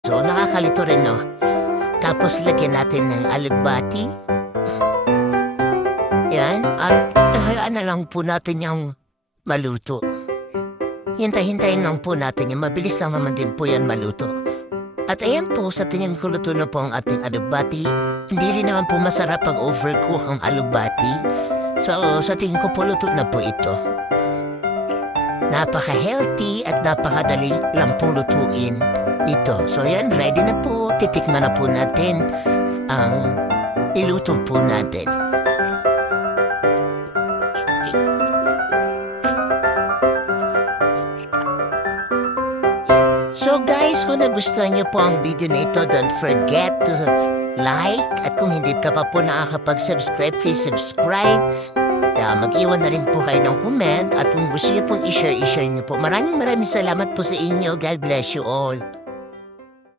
So, nakakalito rin, no? Tapos, lagyan natin ng alugbati. Yan. At hayaan na lang po natin yung maluto. Hintay-hintayin lang po natin yung mabilis lang naman din po yan maluto. At ayan po, sa tingin ko luto na po ang ating alugbati. Hindi rin naman po masarap pag overcook ang alugbati. So, sa tingin ko po luto na po ito. Napaka-healthy at napakadali lang po lutuin ito. So yan, ready na po. Titikman na po natin ang iluto po natin. So guys, kung nagustuhan niyo po ang video na ito, don't forget to like. At kung hindi ka pa po nakakapag-subscribe, please subscribe. Mag-iwan na rin po kayo ng comment. At kung gusto niyo pong i-share niyo po. Maraming salamat po sa inyo. God bless you all.